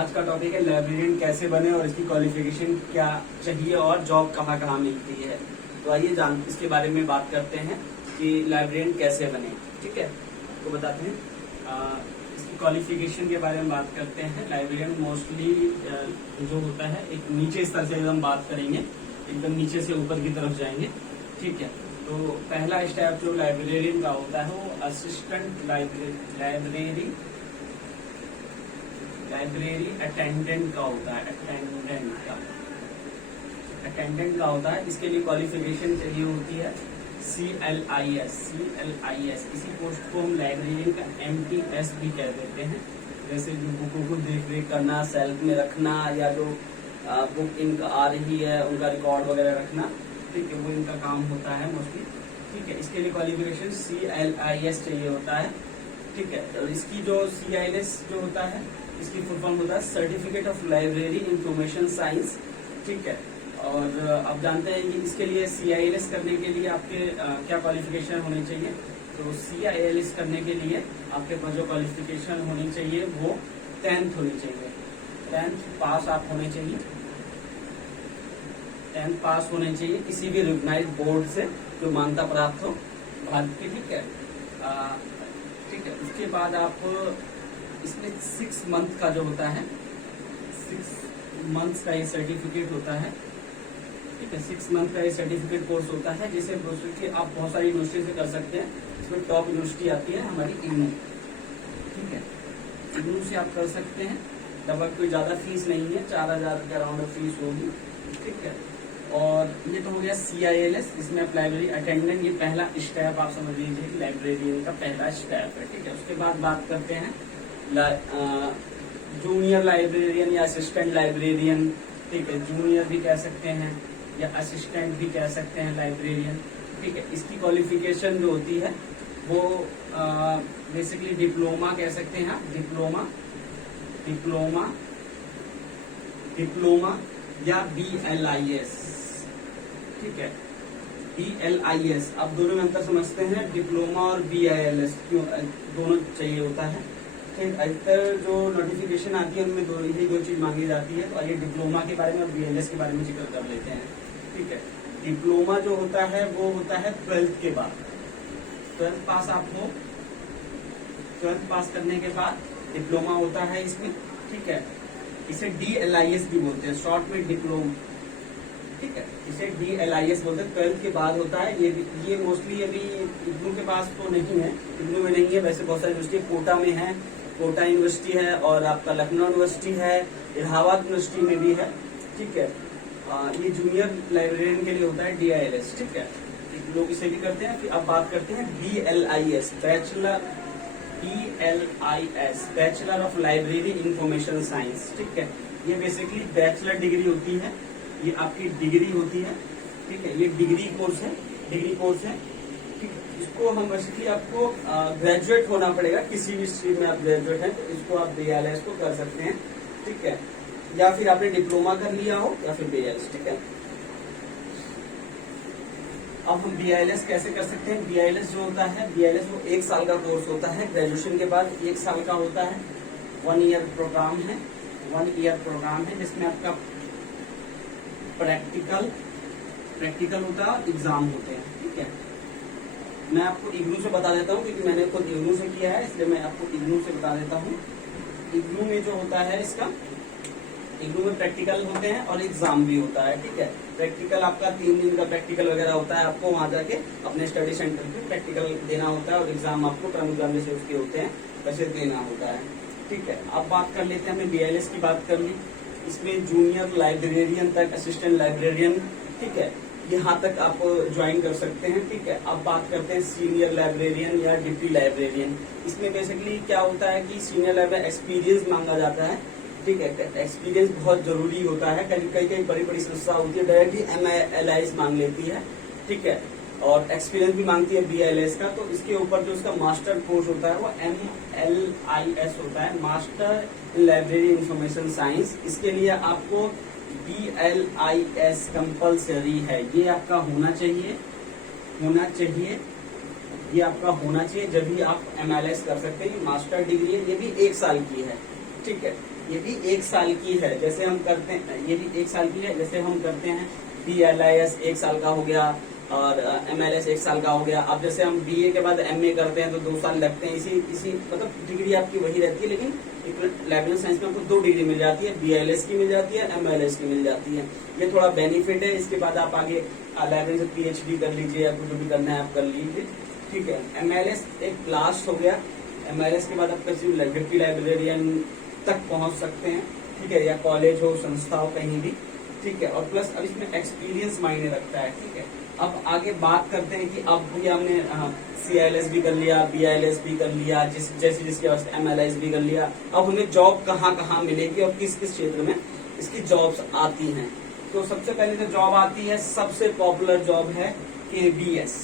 आज का टॉपिक है लाइब्रेरियन कैसे बने और इसकी क्वालिफिकेशन क्या चाहिए और जॉब कहाँ कहाँ मिलती है। तो आइए इसके बारे में बात करते हैं कि लाइब्रेरियन कैसे बने। ठीक है, तो बताते हैं इसकी क्वालिफिकेशन के बारे में बात करते हैं। लाइब्रेरियन मोस्टली जो होता है एक नीचे स्तर से एकदम बात करेंगे, एकदम नीचे से ऊपर की तरफ जाएंगे। ठीक है, तो पहला स्टेप जो लाइब्रेरियन का होता है वो असिस्टेंट लाइब्रेरी अटेंडेंट का होता है। अटेंडेंट का होता है। इसके लिए क्वालिफिकेशन चाहिए होती है CLIS। इसी पोस्ट को हम लाइब्रेरियन का MTS भी कह देते हैं। जैसे जो बुकों को देख रेख करना, सेल्फ में रखना, या जो बुक इनका आ रही है उनका रिकॉर्ड वगैरह रखना, ठीक है, वो इनका काम होता है मोस्टली। ठीक है, इसके लिए क्वालिफिकेशन CLIS चाहिए होता है। ठीक है, और इसकी जो CLIS जो होता है इसकी फुल फॉर्म होता है certificate of library information science. ठीक है, और आप जानते हैं कि इसके लिए CILS करने के लिए आपके क्या क्वालिफिकेशन होनी चाहिए। तो CILS करने के लिए आपके पास जो क्वालिफिकेशन होनी चाहिए वो 10th होनी चाहिए। 10th पास आप होने चाहिए। 10th पास होने चाहिए किसी भी रिकॉग्नाइज्ड बोर्ड से जो मान्यता प्राप्त हो भारत की। ठीक है, ठीक है, उसके बाद आप इसमें 6 मंथ का जो होता है 6 मंथ्स का ये सर्टिफिकेट होता है। ठीक है, 6 मंथ का ये सर्टिफिकेट कोर्स होता है जिसे आप बहुत सारी यूनिवर्सिटी से कर सकते हैं। इसमें टॉप यूनिवर्सिटी आती है हमारी IGNOU। ठीक है, IGNOU से आप कर सकते हैं। लगभग कोई ज्यादा फीस नहीं है, 4000 के अराउंड फीस होगी। ठीक है, और ये तो हो गया CILS। इसमें आप लाइब्रेरी अटेंडेंट, ये पहला स्टेप आप समझ लीजिए लाइब्रेरियन का पहला स्टेप है। ठीक है, उसके बाद बात करते हैं जूनियर लाइब्रेरियन या असिस्टेंट लाइब्रेरियन। ठीक है, जूनियर भी कह सकते हैं या असिस्टेंट भी कह सकते हैं लाइब्रेरियन। ठीक है, इसकी क्वालिफिकेशन जो होती है वो बेसिकली डिप्लोमा कह सकते हैं आप। डिप्लोमा या BLIS। ठीक है, BLIS आप दोनों में अंतर समझते हैं। डिप्लोमा और BILS क्यों दोनों चाहिए होता है। ठीक, अधिकतर जो नोटिफिकेशन आती है उनमें यही दो चीज मांगी जाती है। तो आइए डिप्लोमा के बारे में और BLS के बारे में जिक्र कर लेते हैं। ठीक है, डिप्लोमा जो होता है वो होता है 12th के बाद। 12th पास आप हो, 12th पास करने के बाद डिप्लोमा होता है इसमें। ठीक है, इसे DLIS भी बोलते हैं, शॉर्ट में डिप्लोमा। ठीक है, इसे DLIS बोलते हैं। 12th के बाद होता है ये मोस्टली अभी IGNOU के पास तो नहीं है, IGNOU में नहीं है। वैसे बहुत सारी यूनिवर्सिटी कोटा में है, कोटा यूनिवर्सिटी है, और आपका लखनऊ यूनिवर्सिटी है, इलाहाबाद यूनिवर्सिटी में भी है। ठीक है, ये जूनियर लाइब्रेरियन के लिए होता है DILS। ठीक है, लोग इसे भी करते हैं। फिर अब बात करते हैं BLIS, bachelor of library information science. ठीक है, ये बेसिकली बैचलर डिग्री होती है, ये आपकी डिग्री होती है। ठीक है, ये डिग्री कोर्स है। ठीक है, इसको हम बेसिकली आपको ग्रेजुएट होना पड़ेगा, किसी भी स्ट्रीम में आप ग्रेजुएट हैं तो इसको आप BLIS को कर सकते हैं। ठीक है, या फिर आपने डिप्लोमा कर लिया हो या फिर BLS। ठीक है, अब हम BLS कैसे कर सकते हैं। BLS जो होता है, BLS वो 1 साल का कोर्स होता है। ग्रेजुएशन के बाद 1 साल का होता है। 1 ईयर प्रोग्राम है। 1 ईयर प्रोग्राम है जिसमें आपका प्रैक्टिकल होता है और एग्जाम होते हैं। ठीक है, मैं आपको IGNOU से बता देता हूँ क्योंकि मैंने खुद IGNOU से किया है, इसलिए मैं आपको IGNOU से बता देता हूँ। IGNOU में जो होता है इसका, IGNOU में प्रैक्टिकल होते हैं और एग्जाम भी होता है। ठीक है, प्रैक्टिकल आपका 3 दिन का प्रैक्टिकल वगैरह होता है। आपको वहां जाके अपने स्टडी सेंटर पे प्रैक्टिकल देना होता है और एग्जाम आपको टर्म से उसके होते हैं, वैसे देना होता है। ठीक है, अब बात कर लेते हैं, हमने BLS की बात कर ली। इसमें जूनियर लाइब्रेरियन तक, असिस्टेंट लाइब्रेरियन, ठीक है, यहाँ तक आप ज्वाइन कर सकते हैं। ठीक है, अब बात करते हैं सीनियर लाइब्रेरियन या डिप्टी लाइब्रेरियन। इसमें बेसिकली क्या होता है कि सीनियर लाइब्रेरियन एक्सपीरियंस मांगा जाता है। ठीक है, एक्सपीरियंस बहुत जरूरी होता है। कई बड़ी संस्था होती है डायरेक्टली MLIS मांग लेती है। ठीक है, और एक्सपीरियंस भी मांगती है BLS का। तो इसके ऊपर जो उसका मास्टर कोर्स होता है वो MLIS होता है, master in library information science. इसके लिए आपको BLIS कंपल्सरी है, ये आपका होना चाहिए, ये आपका होना चाहिए, जब भी आप MLIS कर सकते हैं। मास्टर डिग्री है, ये भी 1 साल की है। ठीक है, ये भी 1 साल की है, जैसे हम करते हैं, ये भी 1 साल की है, जैसे हम करते हैं BLIS 1 साल का हो गया और MLS 1 साल का हो गया। अब जैसे हम BA के बाद MA करते हैं तो 2 साल लगते हैं, इसी मतलब डिग्री आपकी वही रहती है, लेकिन लाइब्रेरी साइंस में आपको 2 डिग्री मिल जाती है, BLS की मिल जाती है, MLS की मिल जाती है। ये थोड़ा बेनिफिट है। इसके बाद आप आगे लाइब्रेरी से PhD कर लीजिए या कुछ भी करना है आप कर लीजिए, ठीक है। MLS एक लास्ट हो गया। MLS के बाद आप किसी डिप्टी लाइब्रेरियन तक पहुंच सकते हैं, ठीक है, या कॉलेज हो, संस्था हो, कहीं भी, ठीक है। और प्लस अब इसमें एक्सपीरियंस मायने रखता है, ठीक है। अब आगे बात करते हैं कि अब भी हमने CILS भी कर लिया, BILS भी कर लिया, जैसे जिसकी अवस्था MLS भी कर लिया, अब हमें जॉब कहाँ कहाँ मिलेगी और किस किस क्षेत्र में इसकी जॉब्स आती हैं। तो सबसे पहले जो जॉब आती है, सबसे पॉपुलर जॉब है KBS,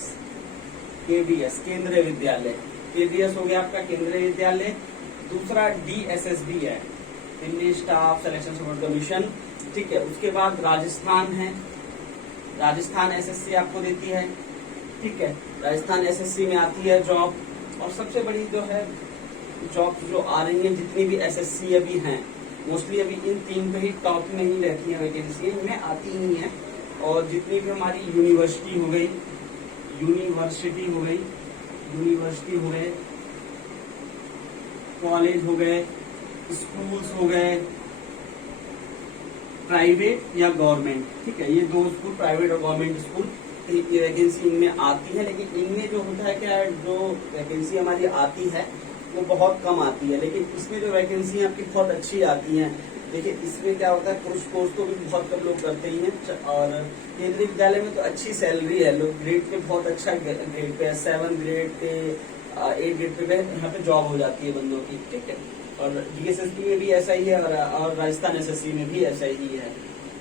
केंद्रीय विद्यालय। KBS हो गया आपका केंद्रीय विद्यालय। दूसरा DSSB है, Delhi staff selection support commission, ठीक है। उसके बाद राजस्थान है, राजस्थान SSC आपको देती है, ठीक है। राजस्थान SSC में आती है जॉब। और सबसे बड़ी जो है जॉब जो आ रही है, जितनी भी SSC अभी हैं, मोस्टली अभी इन 3 पे ही टॉप में ही रहती है वैकेंसी, इनमें आती ही है। और जितनी भी हमारी यूनिवर्सिटी हो गई, कॉलेज हो गए, स्कूल्स हो गए, प्राइवेट या गवर्नमेंट, ठीक है, ये 2 स्कूल, प्राइवेट और गवर्नमेंट स्कूल, ये वैकेंसी इनमें आती है। लेकिन इनमें जो होता है क्या है, जो वैकेंसी हमारी आती है वो बहुत कम आती है, लेकिन इसमें जो वैकेंसी आपकी बहुत अच्छी आती है। देखिए इसमें क्या होता है, कोर्स तो भी बहुत कम लोग करते ही हैं। और केंद्रीय विद्यालय में तो अच्छी सैलरी है, लोग ग्रेड पे बहुत अच्छा grade pay, 7 grade pay, 8 grade pay यहाँ पे जॉब हो जाती है बंदों की, ठीक है। और DSSB में भी ऐसा ही है और राजस्थान SSC में भी ऐसा ही है,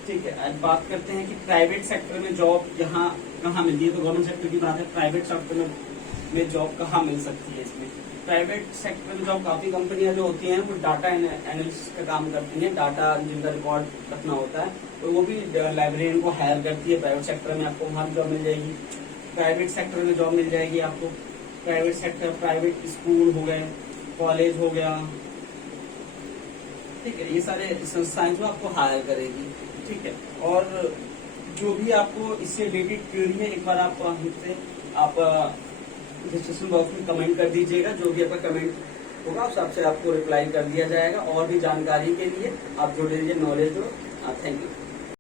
ठीक है। आज बात करते हैं कि प्राइवेट सेक्टर में जॉब यहाँ कहाँ मिलती है। तो गवर्नमेंट सेक्टर की बात है, प्राइवेट सेक्टर में जॉब कहाँ मिल सकती है। इसमें प्राइवेट सेक्टर में जॉब काफी कंपनियां जो होती हैं वो डाटा एनालिस्ट का काम करती हैं, डाटा जिनका रिकॉर्ड रखना होता है, तो वो भी लाइब्रेरियन को हायर करती है। प्राइवेट सेक्टर में आपको वहां जॉब मिल जाएगी, प्राइवेट सेक्टर में जॉब मिल जाएगी आपको। प्राइवेट सेक्टर, प्राइवेट स्कूल हो गए, कॉलेज हो गया, ठीक है, ये सारे संस्थाएं जो आपको हायर करेगी, ठीक है। और जो भी आपको इससे रिलेटेड क्वेरी है, एक बार आप हमसे आप डिस्क्रिप्शन बॉक्स में कमेंट कर दीजिएगा, जो भी आपका कमेंट होगा उस आपसे आपको रिप्लाई कर दिया जाएगा। और भी जानकारी के लिए आप जुड़े रहिए नॉलेज दो। Thank you.